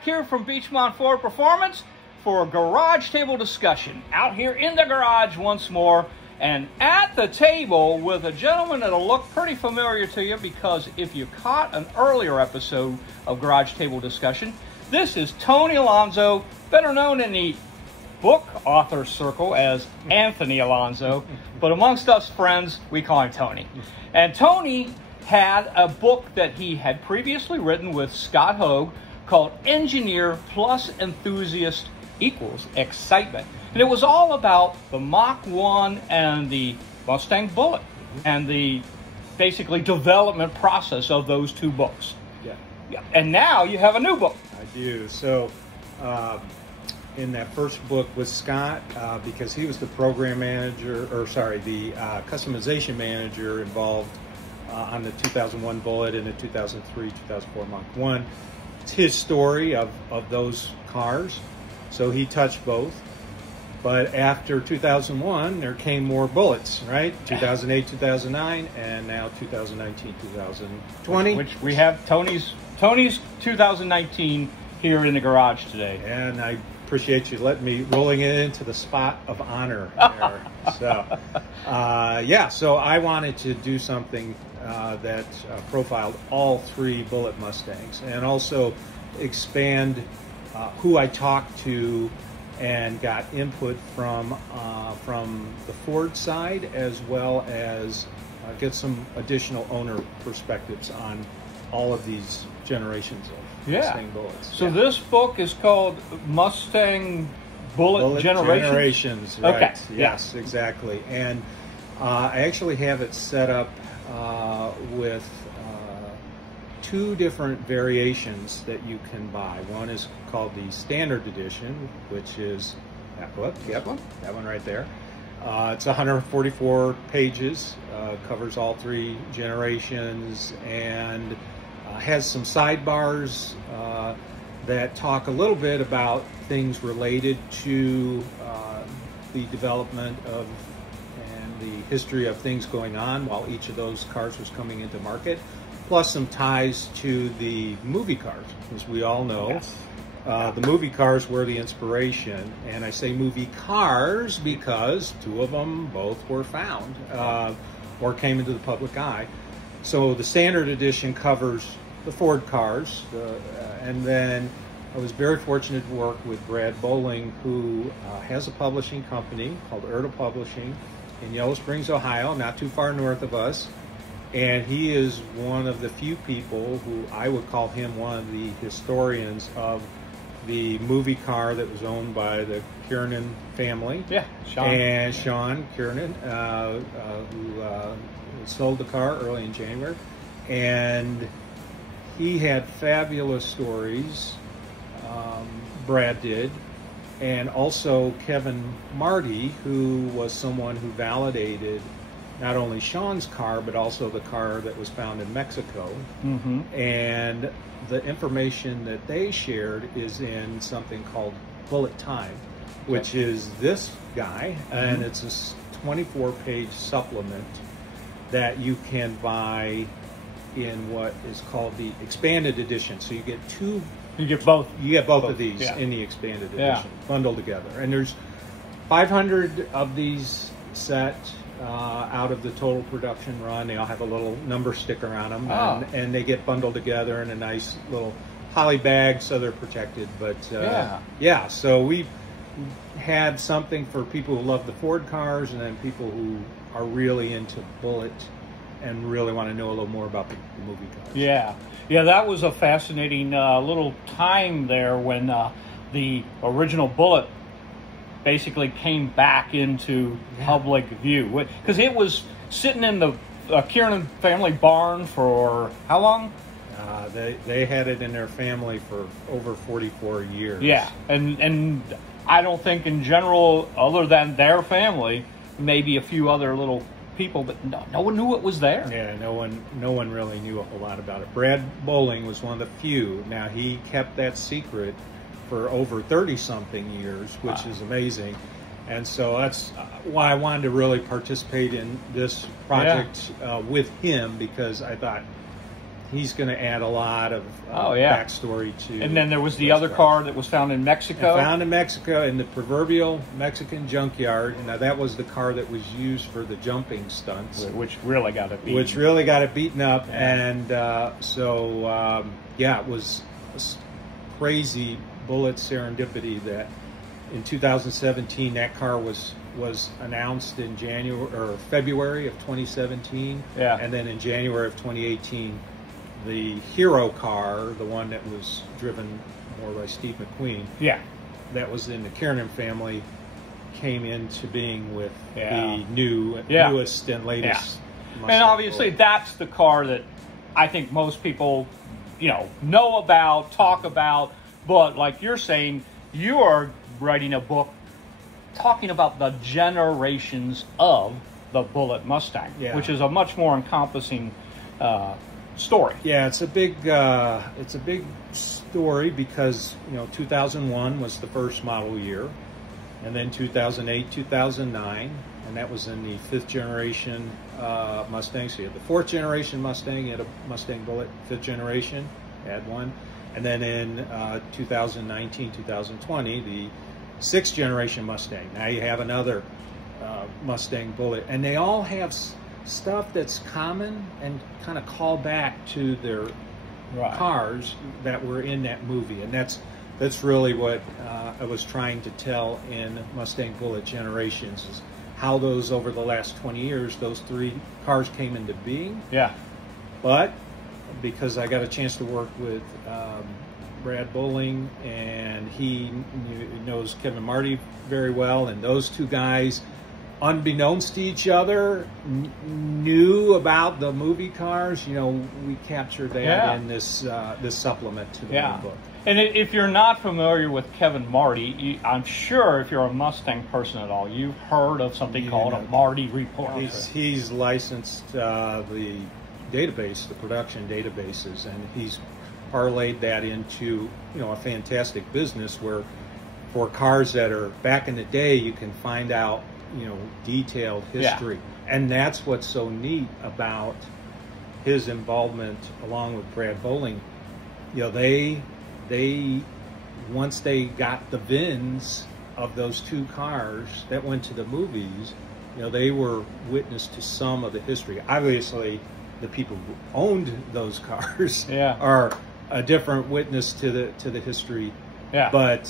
back here from Beechmont Ford Performance for a garage table discussion. Out here in the garage once more, and at the table with a gentleman that'll look pretty familiar to you, because if you caught an earlier episode of Garage Table Discussion, this is Tony Alonso, better known in the book author circle as Anthony Alonso, but amongst us friends, we call him Tony. And Tony had a book that he had previously written with Scott Hogue called Engineer Plus Enthusiast Equals Excitement. And it was all about the Mach 1 and the Mustang Bullitt and the basically development process of those two books. Yeah. And now you have a new book. I do. So in that first book with Scott, because he was the program manager, the customization manager involved on the 2001 Bullitt and the 2003, 2004 Mach 1. It's his story of those cars. So he touched both. But after 2001, there came more Bullits, right? 2008, 2009, and now 2019, 2020. Which we have Tony's 2019 here in the garage today. And I appreciate you letting me rolling it into the spot of honor there. So I wanted to do something that profiled all three Bullitt Mustangs and also expand who I talked to and got input from the Ford side, as well as get some additional owner perspectives on all of these generations of Mustang Bullits. So this book is called Mustang Bullitt Generations? Right. Okay. Yes, exactly. And I actually have it set up with two different variations that you can buy. One is called the Standard Edition, which is that book. Yep, that one right there. It's 144 pages, covers all three generations, and has some sidebars that talk a little bit about things related to the development of and the history of things going on while each of those cars was coming into market, plus some ties to the movie cars. As we all know, the movie cars were the inspiration. And I say movie cars because two of them both were found or came into the public eye. So the Standard Edition covers the Ford cars, and then I was very fortunate to work with Brad Bowling, who has a publishing company called Erda Publishing in Yellow Springs, Ohio, not too far north of us. And he is one of the few people who I would call him one of the historians of the movie car that was owned by the Kiernan family. Yeah, Sean Kiernan, who sold the car early in January. And he had fabulous stories, Brad did, and also Kevin Marty, who was someone who validated not only Sean's car, but also the car that was found in Mexico. And the information that they shared is in something called Bullitt Time, which is this guy, and it's a 24-page supplement that you can buy in what is called the expanded edition. So you get two. You get both. You get both of these in the expanded edition, bundled together. And there's 500 of these set out of the total production run. They all have a little number sticker on them, and they get bundled together in a nice little holly bag, so they're protected. But so we had something for people who love the Ford cars, and then people who are really into Bullitt and really want to know a little more about the movie cars. Yeah, that was a fascinating little time there when the original Bullitt basically came back into public view, because it was sitting in the Kiernan family barn for how long? They had it in their family for over 44 years. Yeah, and I don't think in general, other than their family, maybe a few other little people, but no one knew it was there. Yeah, no one really knew a whole lot about it. Brad Bowling was one of the few. Now, he kept that secret for over 30-something years, which is amazing. And so that's why I wanted to really participate in this project with him, because I thought he's going to add a lot of backstory to. And then there was the other car that was found in Mexico. Found in Mexico in the proverbial Mexican junkyard. Now that was the car that was used for the jumping stunts, which really got it beaten. Beaten up, and it was a crazy Bullitt serendipity that in 2017 that car was announced in January or February of 2017, and then in January of 2018, the hero car, the one that was driven more by Steve McQueen, that was in the Kiernan family, came into being with the newest and latest. Mustang and obviously, Bullitt. That's the car that I think most people, know about, talk about. But like you're saying, you are writing a book talking about the generations of the Bullitt Mustang, which is a much more encompassing story. Yeah, it's a big story because 2001 was the first model year, and then 2008, 2009, and that was in the 5th generation Mustang. So you had the 4th generation Mustang, you had a Mustang Bullitt 5th generation, had one, and then in 2019, 2020, the 6th generation Mustang. Now you have another Mustang Bullitt, and they all have stuff that's common and kind of call back to their cars that were in that movie, and that's really what I was trying to tell in Mustang Bullitt Generations, is how those over the last 20 years, those 3 cars came into being. But because I got a chance to work with Brad Bowling, and he knows Kevin Marty very well, and those 2 guys, unbeknownst to each other, knew about the movie cars. We captured that in this supplement to the book. And if you're not familiar with Kevin Marty, I'm sure if you're a Mustang person at all, you've heard of something called a Marty Report. He's licensed the database, the production databases, and he's parlayed that into a fantastic business where for cars that are back in the day, you can find out detailed history. And that's what's so neat about his involvement along with Brad Bowling. They once they got the VINs of those 2 cars that went to the movies, they were witness to some of the history. Obviously, the people who owned those cars are a different witness to the history. But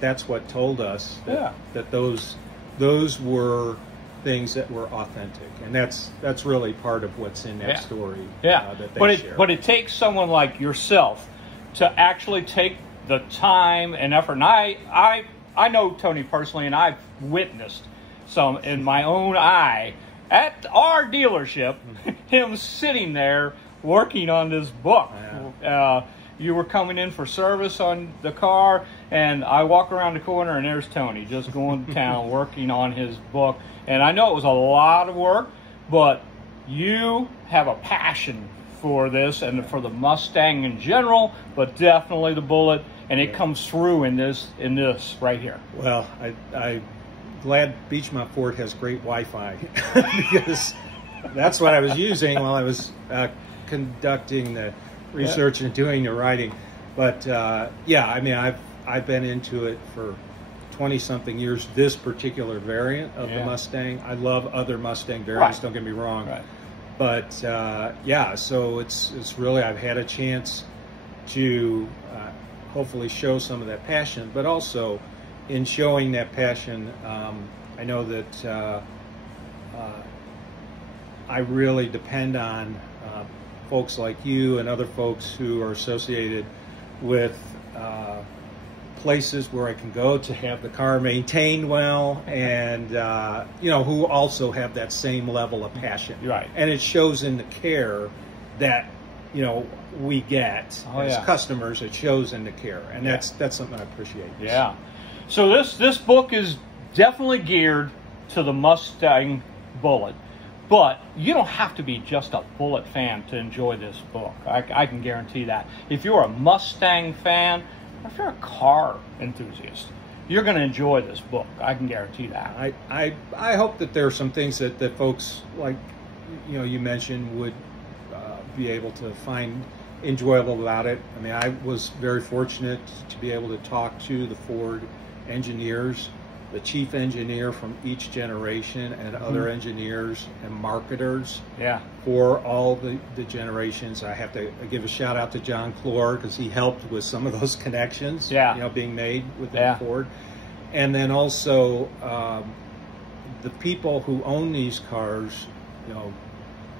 that's what told us that those were things that were authentic, and that's really part of what's in that story. That they share. But it takes someone like yourself to actually take the time and effort. And I know Tony personally, and I've witnessed some in my own eye at our dealership, him sitting there working on this book. You were coming in for service on the car, and I walk around the corner, and there's Tony just going to town working on his book. And I know it was a lot of work, but you have a passion for this and for the Mustang in general, but definitely the Bullitt, and it comes through in this right here. Well, I'm glad Beechmont Ford has great Wi-Fi because that's what I was using while I was conducting the research and doing the writing. But I've been into it for 20-something years. This particular variant of the Mustang, I love other Mustang variants. Don't get me wrong, but so it's really, I've had a chance to hopefully show some of that passion, but also in showing that passion, I know that I really depend on folks like you and other folks who are associated with places where I can go to have the car maintained well, and who also have that same level of passion. And it shows in the care that we get as customers. It shows in the care, and that's something I appreciate. So this book is definitely geared to the Mustang Bullitt. But you don't have to be just a Bullitt fan to enjoy this book. I can guarantee that. If you're a Mustang fan, or if you're a car enthusiast, you're going to enjoy this book. I can guarantee that. I hope that there are some things that folks, like you mentioned, would be able to find enjoyable about it. I mean, I was very fortunate to be able to talk to the Ford engineers, the chief engineer from each generation, and other engineers and marketers for all the generations. I have to give a shout out to John Clore, because he helped with some of those connections, you know, being made with Ford. And then also the people who own these cars, you know,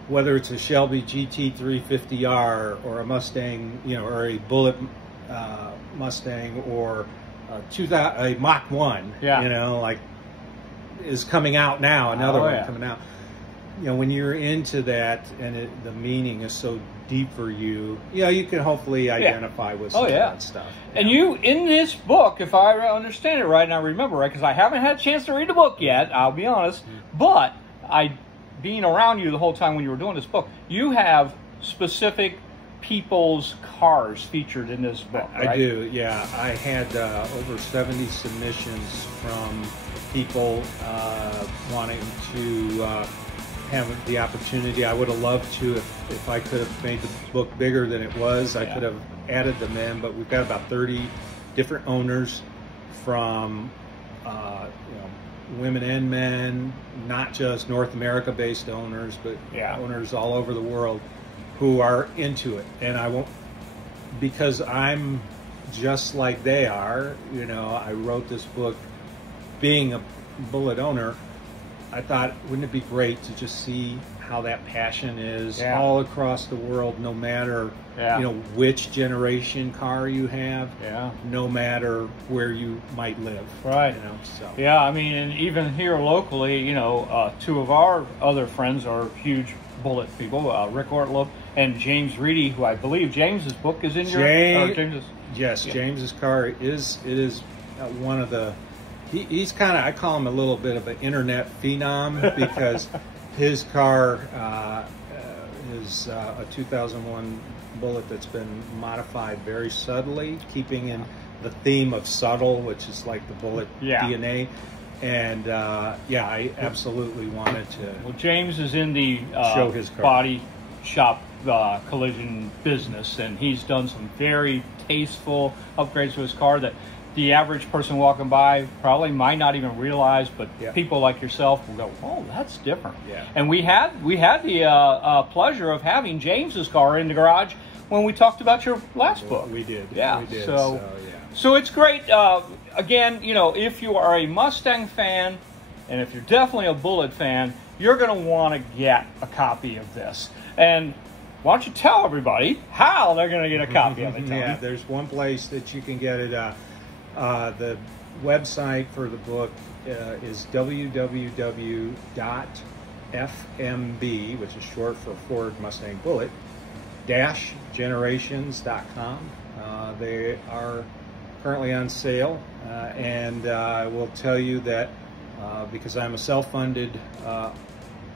whether it's a Shelby GT350R or a Mustang, you know, or a Bullitt Mustang, or a Mach 1, you know, like is coming out now, another one coming out. You know, when you're into that and the meaning is so deep for you, you know, you can hopefully identify with some of that stuff. And you, in this book, if I understand it right and I remember right, because I haven't had a chance to read the book yet, I'll be honest, but being around you the whole time when you were doing this book, you have specific people's cars featured in this book, right? I do, yeah. I had over 70 submissions from people wanting to have the opportunity. I would have loved to, if I could have made the book bigger than it was, I could have added them in, but we've got about 30 different owners from you know, women and men, not just North America based owners, but owners all over the world who are into it. And I won't, because I'm just like they are, you know, I wrote this book being a Bullitt owner. I thought, wouldn't it be great to just see how that passion is all across the world, no matter you know, which generation car you have, no matter where you might live, right? You know, so I mean, and even here locally, you know, two of our other friends are huge Bullitt people, Rick Ortlow and James Reedy, who I believe James's book is in your James's. Yes, James's car is one of the. He's kind of, I call him a little bit of an internet phenom, because his car is a 2001 Bullitt that's been modified very subtly, keeping in the theme of subtle, which is like the Bullitt DNA. And I absolutely wanted to. Well, James is in the show his car. Body shop collision business, and he's done some very tasteful upgrades to his car that the average person walking by probably might not even realize, but people like yourself will go, "Oh, that's different." And we had the pleasure of having James's car in the garage when we talked about your last book. We did. Yeah. We did. So it's great. Again, you know, if you are a Mustang fan, and if you're definitely a Bullitt fan, you're going to want to get a copy of this. And why don't you tell everybody how they're going to get a copy of it, Tony? Yeah, there's one place that you can get it. The website for the book is www.fmb, which is short for Ford Mustang Bullitt, -generations.com. They are currently on sale, and I will tell you that because I'm a self-funded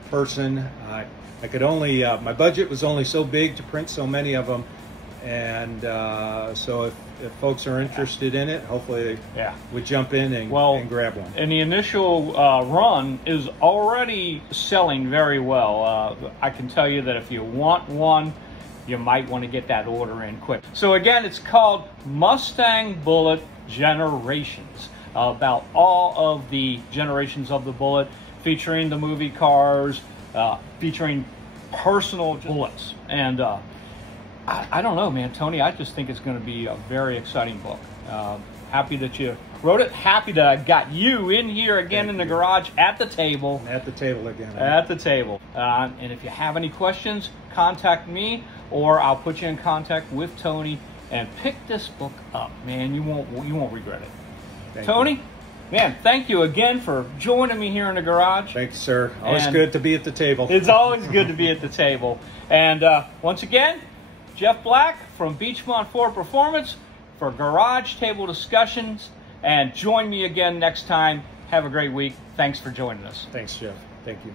person, I could only, my budget was only so big to print so many of them, and so if folks are interested in it, hopefully they would jump in and grab one. And the initial run is already selling very well. I can tell you that if you want one, you might want to get that order in quick. So again, it's called Mustang Bullitt Generations, about all of the generations of the Bullitt, featuring the movie cars, featuring personal Bullitts. And I don't know, man, Tony, I just think it's going to be a very exciting book. Happy that you wrote it. Happy that I got you in here again in the garage at the table. At the table again. At the table. And if you have any questions, contact me, or I'll put you in contact with Tony, and pick this book up, man. You won't regret it. Tony, man, thank you again for joining me here in the garage. Thank you, sir. Always good to be at the table. It's always good to be at the table. And once again, Jeff Black from Beachmont Ford Performance for Garage Table Discussions. And join me again next time. Have a great week. Thanks for joining us. Thanks, Jeff. Thank you.